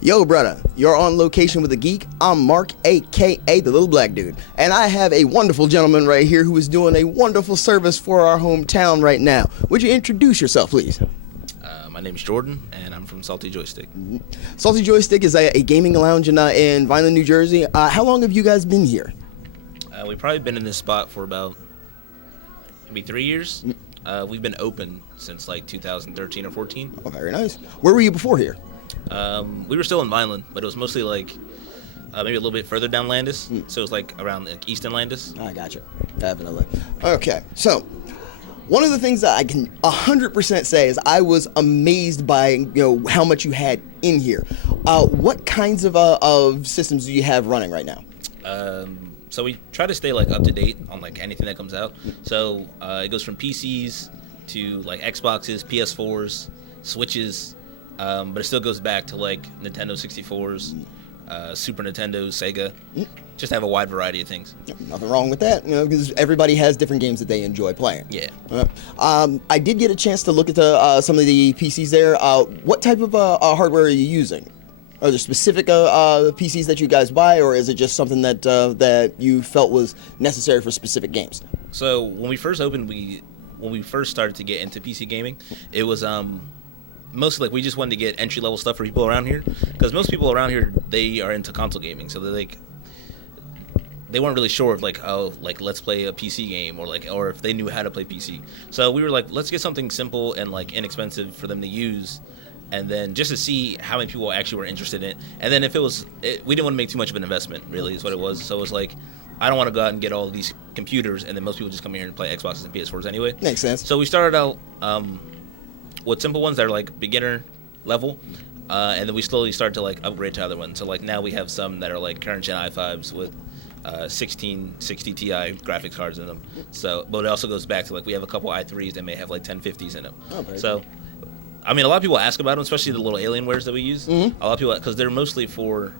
Yo, brother, you're on location with a geek. I'm Mark, a.k.a. the little black dude. And I have a wonderful gentleman right here who is doing a wonderful service for our hometown right now. Would you introduce yourself, please? My name is Jordan, and I'm from Salty Joystiq. Salty Joystiq is a gaming lounge in Vineland, New Jersey. How long have you guys been here? We've probably been in this spot for about maybe 3 years. We've been open since like 2013 or 14. Oh, very nice. Where were you before here? We were still in Vineland, but it was mostly like maybe a little bit further down Landis. So it was like around like Easton Landis. I gotcha. Definitely. Okay, so one of the things that I can 100% say is I was amazed by how much you had in here. What kinds of systems do you have running right now? So we try to stay like up to date on like anything that comes out. So it goes from PCs to like Xboxes, PS4s, Switches, but it still goes back to like Nintendo 64s, Super Nintendo, Sega. Just have a wide variety of things. Nothing wrong with that, because everybody has different games that they enjoy playing. Yeah. I did get a chance to look at some of the PCs there. What type of hardware are you using? Are there specific PCs that you guys buy, or is it just something that that you felt was necessary for specific games? So when we first opened, when we first started to get into PC gaming, it was mostly like we just wanted to get entry level stuff for people around here, because most people around here, they are into console gaming, so they're like, they weren't really sure if like, oh, like let's play a PC game, or if they knew how to play PC. So we were like, let's get something simple and like inexpensive for them to use, and then just to see how many people actually were interested in it. And then if we didn't want to make too much of an investment, really, is what it was. So it was like, I don't want to go out and get all of these computers, and then most people just come here and play Xboxes and PS4s anyway. Makes sense. So we started out with simple ones that are like beginner level, and then we slowly started to like upgrade to other ones. So like now we have some that are like current gen i5s with 1660 Ti graphics cards in them. So, but it also goes back to like we have a couple i3s that may have like 1050s in them. Oh, very so, cool. I mean, a lot of people ask about them, especially the little Alienwares that we use. Mm-hmm. A lot of people, because they're mostly for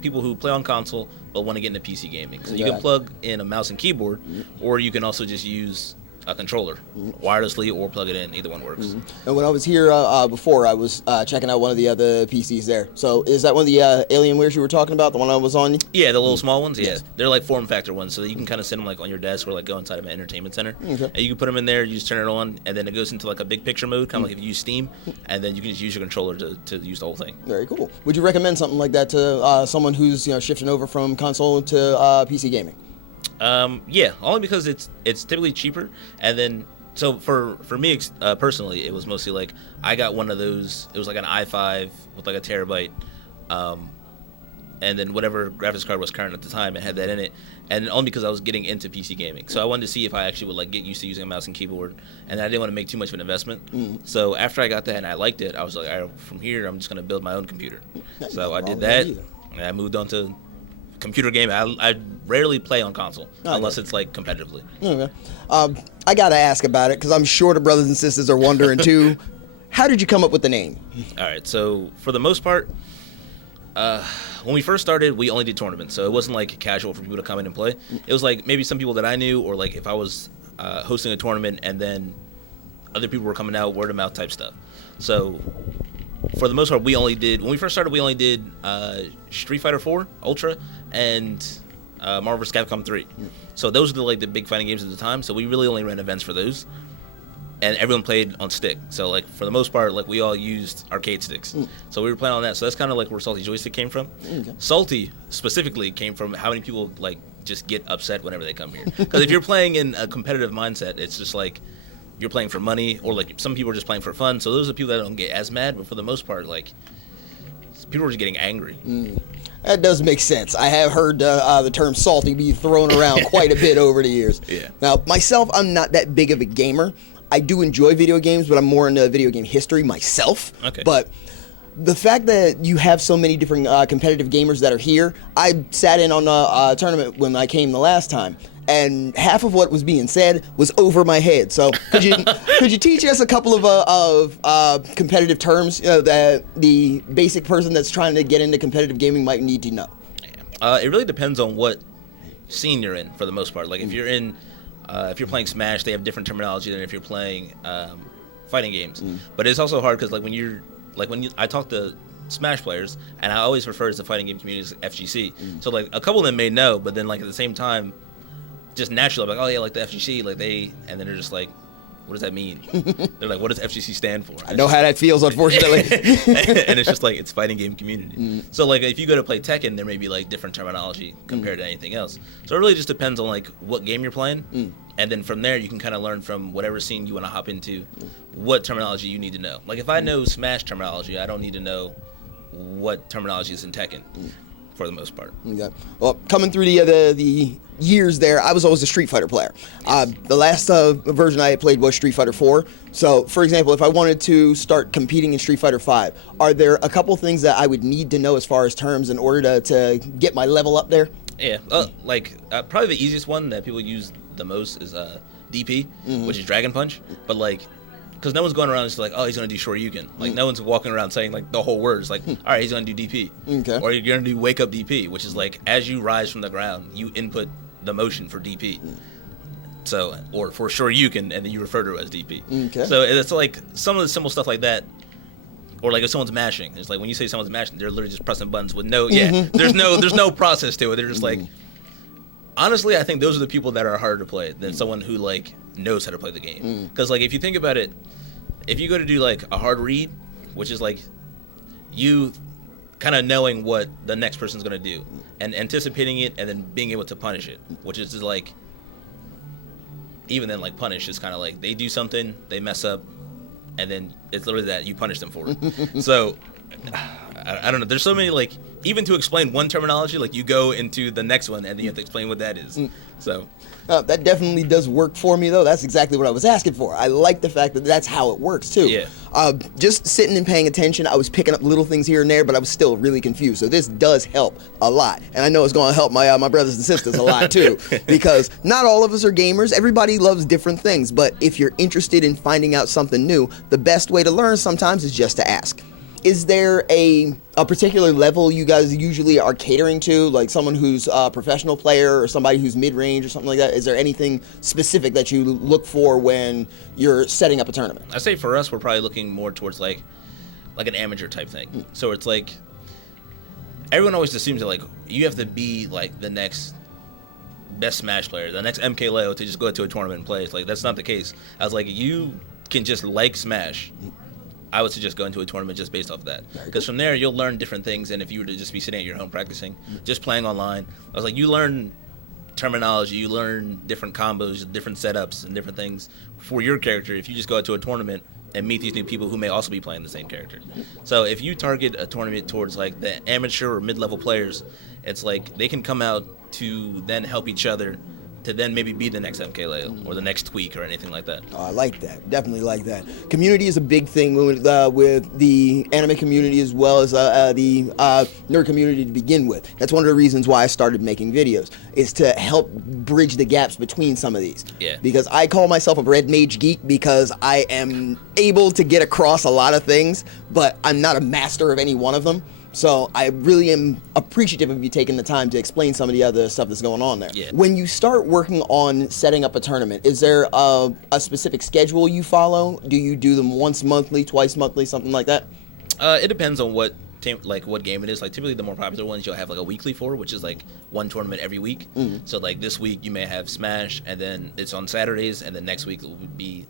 people who play on console but want to get into PC gaming. So you can plug in a mouse and keyboard, or you can also just use a controller wirelessly or plug it in. Either one works. And when I was here before, I was checking out one of the other PCs there. So is that one of the Alienwares you were talking about, the one I was on? Yeah, the little small ones. Yeah, yes. They're like form factor ones, so that you can kind of sit them like on your desk or like go inside of an entertainment center. Okay. And you can put them in there. You just turn it on, and then it goes into like a big picture mode, kind of like if you use Steam, and then you can just use your controller to use the whole thing. Very cool. Would you recommend something like that to someone who's shifting over from console to PC gaming? Yeah, only because it's typically cheaper, and then so for me personally, it was mostly like I got one of those. It was like an i5 with like a terabyte, and then whatever graphics card was current at the time, it had that in it, and only because I was getting into PC gaming, so I wanted to see if I actually would like get used to using a mouse and keyboard, and I didn't want to make too much of an investment. So after I got that and I liked it, I was like, all right, from here I'm just gonna build my own computer. So I did that, and I moved on to computer game. I rarely play on console unless it's like competitively. Okay. I gotta ask about it because I'm sure the brothers and sisters are wondering too. How did you come up with the name? All right, so for the most part, when we first started, we only did tournaments, so it wasn't like casual for people to come in and play. It was like maybe some people that I knew, or like if I was hosting a tournament and then other people were coming out, word of mouth type stuff. So for the most part, when we first started, we only did Street Fighter 4 Ultra and Marvel vs. Capcom 3. So those were the big fighting games at the time. So we really only ran events for those, and everyone played on stick. So like for the most part, like we all used arcade sticks. So we were playing on that. So that's kind of like where Salty Joystiq came from. Okay. Salty specifically came from how many people like just get upset whenever they come here. Because if you're playing in a competitive mindset, it's just like you're playing for money, or like some people are just playing for fun. So those are the people that don't get as mad. But for the most part, like people are just getting angry. That does make sense. I have heard the term salty be thrown around quite a bit over the years. Yeah. Now, myself, I'm not that big of a gamer. I do enjoy video games, but I'm more into video game history myself. Okay. But the fact that you have so many different competitive gamers that are here, I sat in on a tournament when I came the last time, and half of what was being said was over my head. So could you teach us a couple of competitive terms that the basic person that's trying to get into competitive gaming might need to know? It really depends on what scene you're in, for the most part. Like if you're playing Smash, they have different terminology than if you're playing fighting games. But it's also hard because I talk to Smash players, and I always refer to the fighting game community as FGC. So like a couple of them may know, but then like at the same time, just naturally like, oh yeah, like the FGC, like and then they're just like, what does that mean? They're like, what does FGC stand for? I know how that feels, unfortunately. And it's just like, it's fighting game community. So like if you go to play Tekken, there may be like different terminology compared to anything else. So it really just depends on like what game you're playing. And then from there, you can kind of learn from whatever scene you want to hop into, what terminology you need to know. Like if I know Smash terminology, I don't need to know what terminology is in Tekken. For the most part. Okay. Well, coming through the years there, I was always a Street Fighter player. The last version I had played was Street Fighter 4. So, for example, if I wanted to start competing in Street Fighter 5, are there a couple things that I would need to know as far as terms in order to get my level up there? Yeah, probably the easiest one that people use the most is DP, which is Dragon Punch. But like, because no one's going around just like, oh, he's going to do Shoryuken. Like, no one's walking around saying, like, the whole words. Like, all right, he's going to do DP. Okay. Or you're going to do Wake Up DP, which is like, as you rise from the ground, you input the motion for DP. So, or for Shoryuken, and then you refer to it as DP. Okay. So it's like some of the simple stuff like that. Or like if someone's mashing, it's like when you say someone's mashing, they're literally just pressing buttons with there's no process to it. They're just like, honestly, I think those are the people that are harder to play than someone who like knows how to play the game. Because like if you think about it, if you go to do like a hard read, which is like you kind of knowing what the next person's gonna do and anticipating it and then being able to punish it, which is like, even then like punish is kind of like they do something, they mess up, and then it's literally that you punish them for it. So I don't know. There's so many, like, even to explain one terminology, like you go into the next one and then you have to explain what that is. So that definitely does work for me, though. That's exactly what I was asking for. I like the fact that that's how it works, too. Yeah. Just sitting and paying attention, I was picking up little things here and there, but I was still really confused. So this does help a lot. And I know it's going to help my brothers and sisters a lot, too, because not all of us are gamers. Everybody loves different things. But if you're interested in finding out something new, the best way to learn sometimes is just to ask. Is there a particular level you guys usually are catering to, like someone who's a professional player or somebody who's mid-range or something like that? Is there anything specific that you look for when you're setting up a tournament? I say for us, we're probably looking more towards like an amateur type thing. So it's like everyone always assumes that like you have to be like the next best Smash player, the next MKLeo to just go to a tournament and play. It's like that's not the case. I was like, you can just like Smash. I would suggest going to a tournament just based off of that. Because from there, you'll learn different things than if you were to just be sitting at your home practicing, just playing online. I was like, you learn terminology, you learn different combos, different setups, and different things for your character if you just go out to a tournament and meet these new people who may also be playing the same character. So if you target a tournament towards like the amateur or mid-level players, it's like they can come out to then help each other to then maybe be the next MKLeo or the next Tweak or anything like that. Oh, I like that. Definitely like that. Community is a big thing with the anime community as well as the nerd community to begin with. That's one of the reasons why I started making videos, is to help bridge the gaps between some of these. Yeah. Because I call myself a red mage geek because I am able to get across a lot of things, but I'm not a master of any one of them. So I really am appreciative of you taking the time to explain some of the other stuff that's going on there. Yeah. When you start working on setting up a tournament, is there a specific schedule you follow? Do you do them once monthly, twice monthly, something like that? It depends on what game it is. Like typically the more popular ones you'll have like a weekly for, which is like one tournament every week. So like this week you may have Smash and then it's on Saturdays, and then next week it will be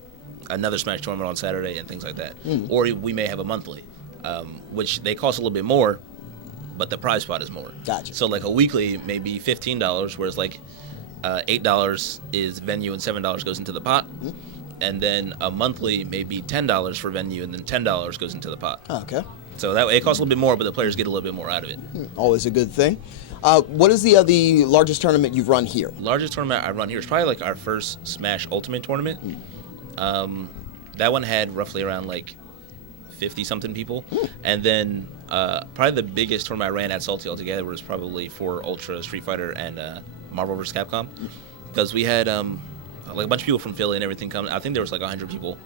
another Smash tournament on Saturday and things like that. Or we may have a monthly. Which they cost a little bit more, but the prize pot is more. Gotcha. So like a weekly may be $15, whereas like $8 is venue and $7 goes into the pot. And then a monthly may be $10 for venue and then $10 goes into the pot. Okay. So that way it costs a little bit more, but the players get a little bit more out of it. Always a good thing. What is the largest tournament you've run here? Largest tournament I run here is probably like our first Smash Ultimate tournament. That one had roughly around like 50-something people. And then probably the biggest tournament I ran at Salty altogether was probably for Ultra, Street Fighter, and Marvel vs. Capcom. Because we had like a bunch of people from Philly and everything come. I think there was like 100 people.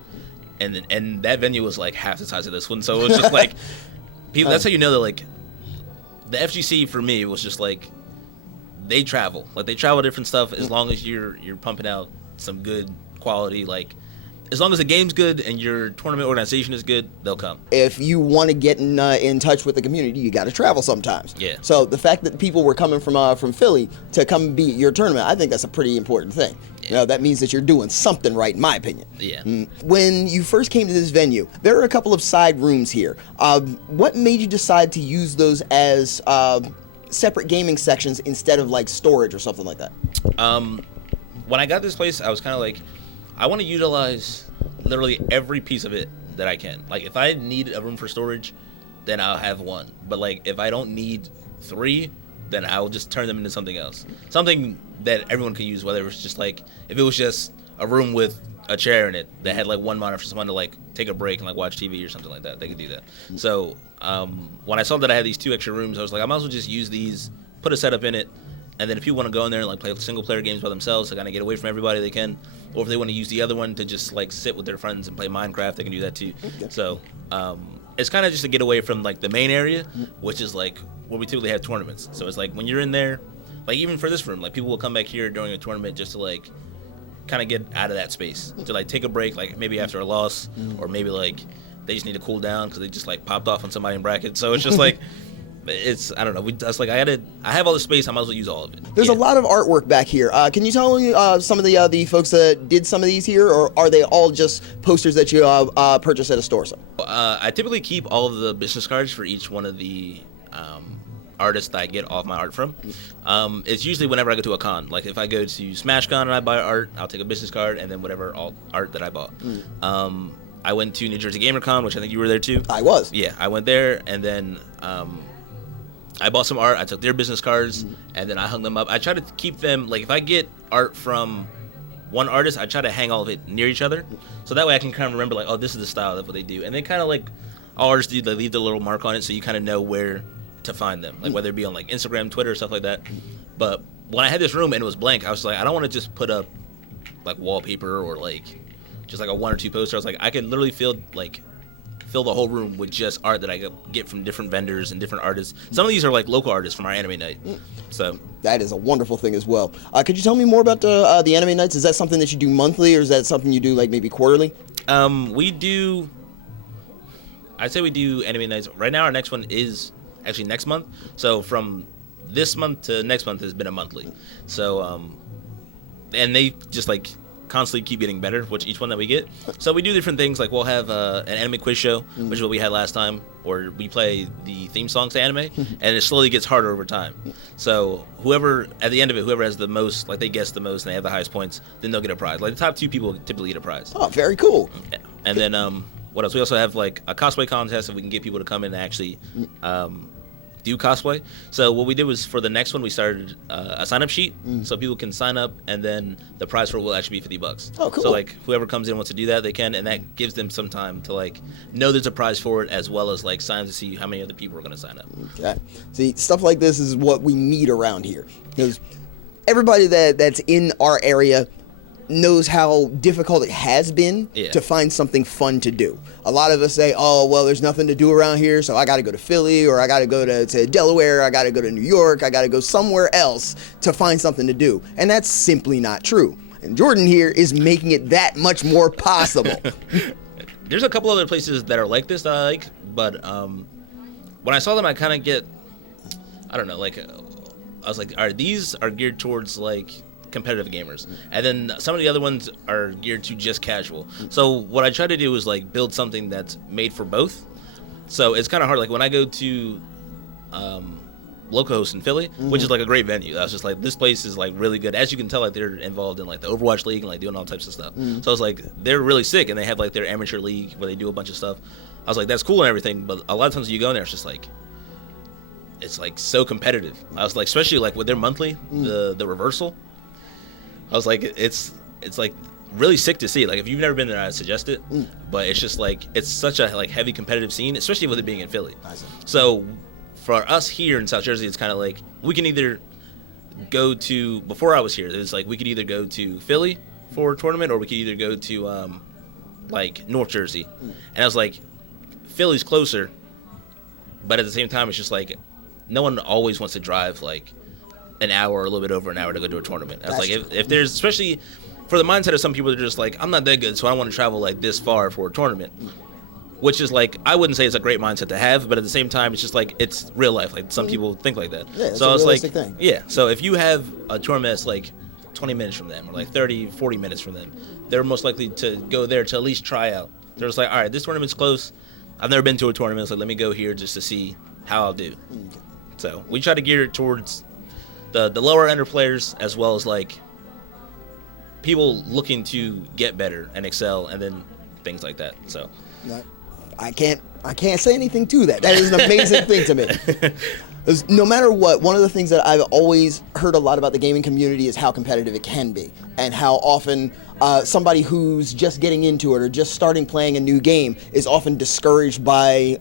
And that venue was like half the size of this one. So it was just like, people. That's how you know that like, the FGC for me was just like, they travel. Like they travel different stuff as long as you're pumping out some good quality like as long as the game's good and your tournament organization is good, they'll come. If you want to get in touch with the community, you got to travel sometimes. Yeah. So the fact that people were coming from Philly to come be at your tournament, I think that's a pretty important thing. Yeah. You know, that means that you're doing something right, in my opinion. Yeah. When you first came to this venue, there are a couple of side rooms here. What made you decide to use those as separate gaming sections instead of like storage or something like that? When I got this place, I was kind of like, I want to utilize literally every piece of it that I can. Like, if I need a room for storage, then I'll have one. But, like, if I don't need 3, then I'll just turn them into something else. Something that everyone can use, whether it's just, like, if it was just a room with a chair in it that had, like, one monitor for someone to, like, take a break and, like, watch TV or something like that, they could do that. So, when I saw that I had these 2 extra rooms, I was like, I might as well just use these, put a setup in it, and then if people want to go in there and like play single-player games by themselves to kind of get away from everybody, they can. Or if they want to use the other one to just like sit with their friends and play Minecraft, they can do that too. Okay. So it's kind of just to get away from like the main area, which is like where we typically have tournaments. So it's like when you're in there, like even for this room, like people will come back here during a tournament just to like kind of get out of that space, to like take a break, like maybe after a loss, or maybe like they just need to cool down because they just like popped off on somebody in bracket. So it's just like. It's I don't know. It's like I have all the space. I might as well use all of it. There's a lot of artwork back here. Can you tell me some of the folks that did some of these here, or are they all just posters that you purchase at a store? So I typically keep all of the business cards for each one of the artists that I get all of my art from. It's usually whenever I go to a con. Like if I go to SmashCon and I buy art, I'll take a business card and then whatever art that I bought. I went to New Jersey GamerCon, which I think you were there too. I was. Yeah, I went there and then. I bought some art, I took their business cards, and then I hung them up. I try to keep them, like, if I get art from one artist, I try to hang all of it near each other, so that way I can kind of remember, like, oh, this is the style of what they do. And then kind of, like, all artists do, they leave the little mark on it, so you kind of know where to find them, like, whether it be on, like, Instagram, Twitter, stuff like that. But when I had this room and it was blank, I was like, I don't want to just put up, like, wallpaper or, like, just, like, a 1 or 2 poster. I was like, I can literally fill the whole room with just art that I get from different vendors and different artists. Some of these are like local artists from our anime night. So that is a wonderful thing as well. Could you tell me more about the anime nights? Is that something that you do monthly, or is that something you do like maybe quarterly? I'd say we do anime nights. Right now our next one is actually next month. So from this month to next month has been a monthly. So and they just like constantly keep getting better, which each one that we get. So we do different things, like we'll have an anime quiz show, which is what we had last time, or we play the theme songs to anime, and it slowly gets harder over time. So at the end of it, whoever has the most, like they guess the most and they have the highest points, then they'll get a prize. Like the top 2 people typically get a prize. Oh, very cool. Yeah. And then what else? We also have like a cosplay contest, if we can get people to come in and actually do cosplay. So what we did was, for the next one, we started a sign-up sheet, so people can sign up, and then the prize for it will actually be $50. Oh, cool. So like whoever comes in wants to do that, they can, and that gives them some time to like know there's a prize for it, as well as like sign to see how many other people are going to sign up. Okay. See, stuff like this is what we need around here, because everybody that's in our area knows how difficult it has been to find something fun to do. A lot of us say, oh, well, there's nothing to do around here, so I got to go to Philly, or I got to go to Delaware, I got to go to New York, I got to go somewhere else to find something to do. And that's simply not true. And Jordan here is making it that much more possible. There's a couple other places that are like this that I like, but when I saw them, I kind of get, I don't know, like, I was like, all right, these are geared towards, like, competitive gamers, and then some of the other ones are geared to just casual. So what I try to do is like build something that's made for both. So it's kind of hard, like when I go to Localhost in Philly, which is like a great venue, I was just like, this place is like really good. As you can tell, like they're involved in like the Overwatch League and like doing all types of stuff. So I was like, they're really sick, and they have like their amateur league where they do a bunch of stuff. I was like, that's cool and everything, but a lot of times you go in there, it's just like, it's like so competitive. I was like, especially like with their monthly, the reversal, I was like, it's like really sick to see. Like if you've never been there, I'd suggest it. But it's just like, it's such a like heavy competitive scene, especially with it being in Philly. So for us here in South Jersey, it's kind of like we can either go to, before I was here, it was like we could either go to Philly for a tournament, or we could either go to like North Jersey. And I was like, Philly's closer, but at the same time, it's just like no one always wants to drive like an hour or a little bit over an hour to go to a tournament. I was like, if there's, especially for the mindset of some people, they're just like, I'm not that good, so I don't want to travel like this far for a tournament. Which is like, I wouldn't say it's a great mindset to have, but at the same time, it's just like, it's real life. Like, some people think like that. Yeah, it's so a it's like, realistic thing. yeah. So if you have a tournament that's like 20 minutes from them, or like 30, 40 minutes from them, they're most likely to go there to at least try out. They're just like, all right, this tournament's close. I've never been to a tournament, so let me go here just to see how I'll do. Okay. So we try to gear it towards the lower ender players, as well as like people looking to get better and excel, and then things like that. So I can't say anything to that. That is an amazing thing to me. No matter what, one of the things that I've always heard a lot about the gaming community is how competitive it can be, and how often somebody who's just getting into it or just starting playing a new game is often discouraged by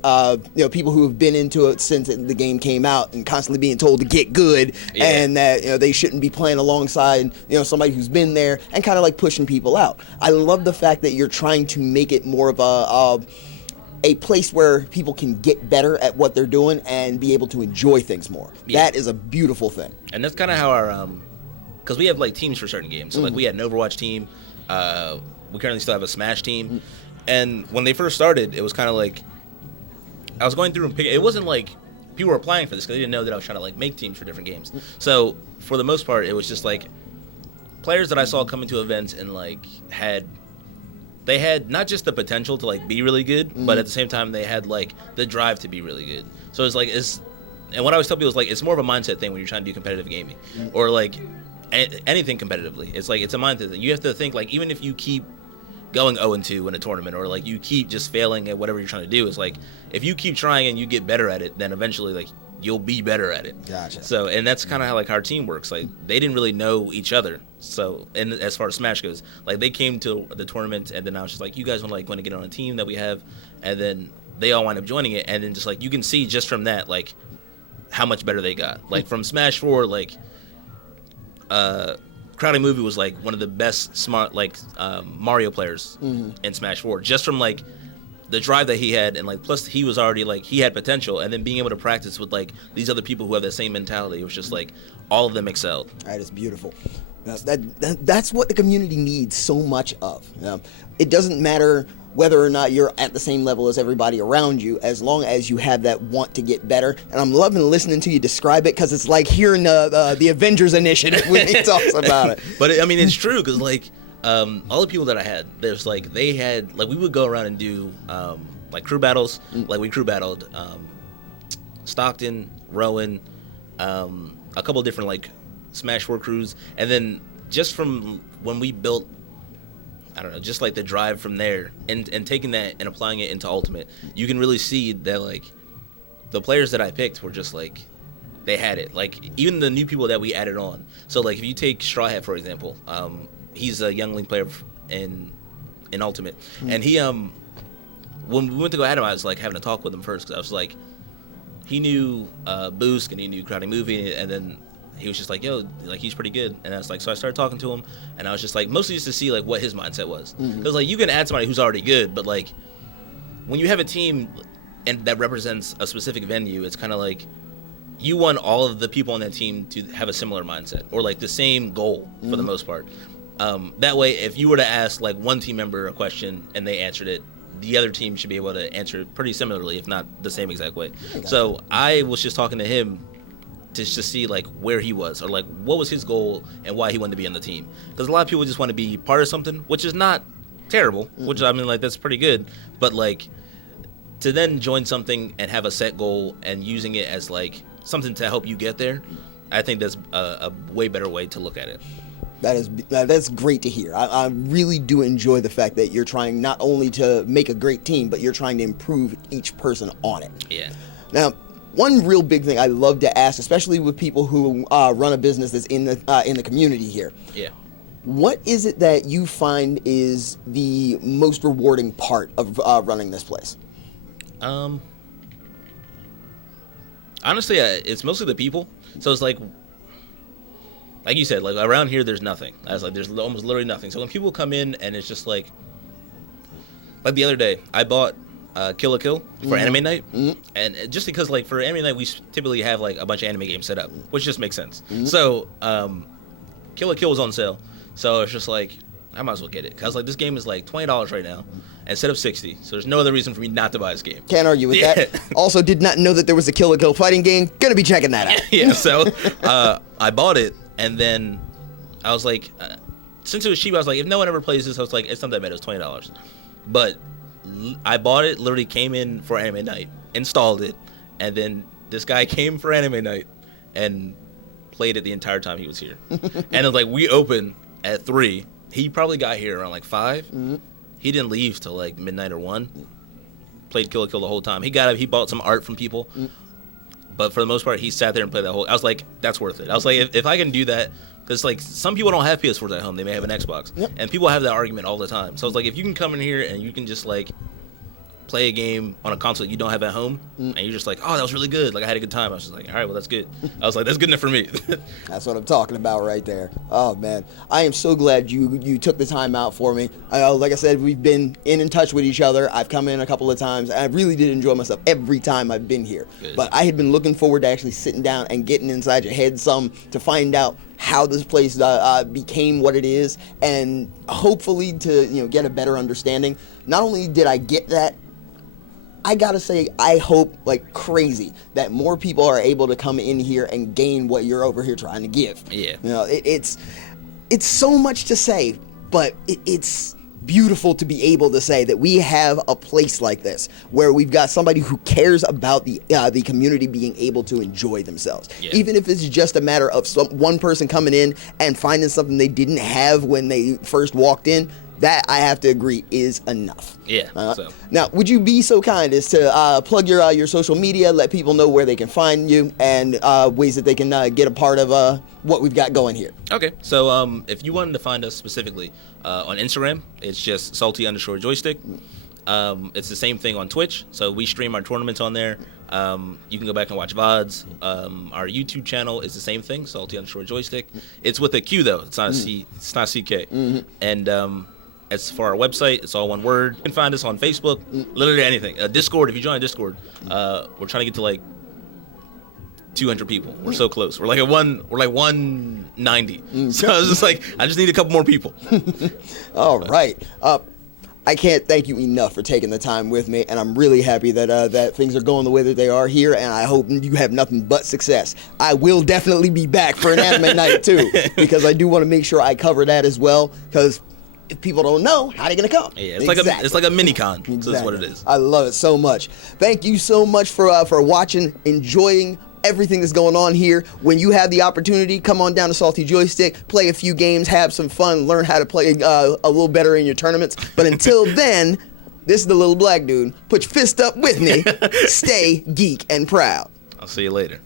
people who have been into it since the game came out and constantly being told to get good, and that they shouldn't be playing alongside somebody who's been there, and kind of like pushing people out. I love the fact that you're trying to make it more of a place where people can get better at what they're doing and be able to enjoy things more. Yeah. That is a beautiful thing. And that's kind of how our, because we have like teams for certain games. So like we had an Overwatch team. We currently still have a Smash team. And when they first started, it was kind of like, I was going through and picking, it wasn't like people were applying for this because they didn't know that I was trying to like make teams for different games. So for the most part, it was just like players that I saw coming to events and like they had not just the potential to like be really good, but at the same time they had like the drive to be really good. So it's like and what I always tell people is like it's more of a mindset thing when you're trying to do competitive gaming or like anything competitively. It's like it's a mindset thing. You have to think like even if you keep going 0-2 in a tournament or like you keep just failing at whatever you're trying to do, it's like if you keep trying and you get better at it, then eventually like you'll be better at it. Gotcha. So, and that's kind of how like our team works. Like they didn't really know each other. So, and as far as Smash goes, like they came to the tournament and then I was just like, you guys want to get on a team that we have, and then they all wind up joining it, and then just like you can see just from that like how much better they got. Like from Smash 4, like Crowdy Movie was like one of the best smart like Mario players in Smash 4, just from like the drive that he had, and like plus he was already like he had potential, and then being able to practice with like these other people who have that same mentality, it was just like all of them excelled. That is beautiful. That's what the community needs so much of. It doesn't matter whether or not you're at the same level as everybody around you, as long as you have that want to get better. And I'm loving listening to you describe it because it's like hearing the Avengers Initiative when he talks about it. But I mean, it's true because like. All the people that I had, there's like they had like we would go around and do like crew battles. Like we crew battled Stockton, Rowan, a couple of different like Smash 4 crews, and then just from when we built, I don't know, just like the drive from there and taking that and applying it into Ultimate, you can really see that like the players that I picked were just like they had it. Like even the new people that we added on. So like if you take Straw Hat for example. He's a youngling player in Ultimate, and he when we went to go at him, I was like having a talk with him first because I was like, he knew Boost and he knew Crowdy Movie, and then he was just like, yo, like he's pretty good, and I was like, so I started talking to him, and I was just like mostly just to see like what his mindset was, because like you can add somebody who's already good, but like when you have a team and that represents a specific venue, it's kind of like you want all of the people on that team to have a similar mindset or like the same goal for the most part. That way, if you were to ask like one team member a question and they answered it, the other team should be able to answer it pretty similarly, if not the same exact way. So I was just talking to him just to see like where he was or like what was his goal and why he wanted to be on the team. Because a lot of people just want to be part of something, which is not terrible, which I mean like that's pretty good. But like to then join something and have a set goal and using it as like something to help you get there, I think that's a way better way to look at it. That's great to hear. I really do enjoy the fact that you're trying not only to make a great team, but you're trying to improve each person on it. Yeah. Now, one real big thing I love to ask, especially with people who run a business that's in the community here. Yeah. What is it that you find is the most rewarding part of running this place? Honestly, it's mostly the people. So it's like you said, like around here, there's nothing. I was like, there's almost literally nothing. So when people come in and it's just like the other day, I bought Kill la Kill for Anime Night, and just because like for Anime Night, we typically have like a bunch of anime games set up, which just makes sense. So Kill la Kill was on sale, so it's just like I might as well get it. Because, like, this game is, like, $20 right now instead of $60. So there's no other reason for me not to buy this game. Can't argue with that. Also, did not know that there was a Kill la Kill fighting game. Gonna be checking that out. Yeah, so I bought it, and then I was like, since it was cheap, I was like, if no one ever plays this, I was like, it's not that bad. It was $20. But I bought it, literally came in for anime night, installed it, and then this guy came for anime night and played it the entire time he was here. And it was like, we opened at 3. He probably got here around like 5. Mm-hmm. He didn't leave till like midnight or 1. Played Kill la Kill the whole time. He bought some art from people. Mm-hmm. But for the most part, he sat there and played that whole... I was like, that's worth it. I was like, if I can do that... Because, like, some people don't have PS4s at home. They may have an Xbox. Yep. And people have that argument all the time. So I was like, if you can come in here and you can just, like, play a game on a console you don't have at home, and you're just like, oh, that was really good. Like, I had a good time. I was just like, all right, well, that's good. I was like, that's good enough for me. That's what I'm talking about right there. Oh, man. I am so glad you took the time out for me. Like I said, we've been in touch with each other. I've come in a couple of times, and I really did enjoy myself every time I've been here. Good. But I had been looking forward to actually sitting down and getting inside your head some to find out how this place became what it is, and hopefully to get a better understanding. Not only did I get that, I gotta say, I hope like crazy that more people are able to come in here and gain what you're over here trying to give. Yeah. It's so much to say, but it's beautiful to be able to say that we have a place like this where we've got somebody who cares about the community being able to enjoy themselves. Yeah. Even if it's just a matter of one person coming in and finding something they didn't have when they first walked in. That, I have to agree, is enough. Yeah. Now, would you be so kind as to plug your social media, let people know where they can find you, and ways that they can get a part of what we've got going here? Okay. So if you wanted to find us specifically on Instagram, it's just salty_joystiq. It's the same thing on Twitch. So we stream our tournaments on there. You can go back and watch VODs. Our YouTube channel is the same thing, salty_joystiq. It's with a Q though. It's not a C. It's not CK. Mm-hmm. And as for our website, it's all one word. You can find us on Facebook, literally anything. Discord, if you join Discord, we're trying to get to like 200 people. We're so close. We're like 190. So I was just like, I just need a couple more people. All right. I can't thank you enough for taking the time with me, and I'm really happy that things are going the way that they are here, and I hope you have nothing but success. I will definitely be back for an anime night too, because I do want to make sure I cover that as well, because if people don't know, how are they going to come? Yeah, it's like a mini-con. Exactly. So that's what it is. I love it so much. Thank you so much for watching, enjoying everything that's going on here. When you have the opportunity, come on down to Salty Joystiq, play a few games, have some fun, learn how to play a little better in your tournaments. But until then, this is the little black dude. Put your fist up with me. Stay geek and proud. I'll see you later.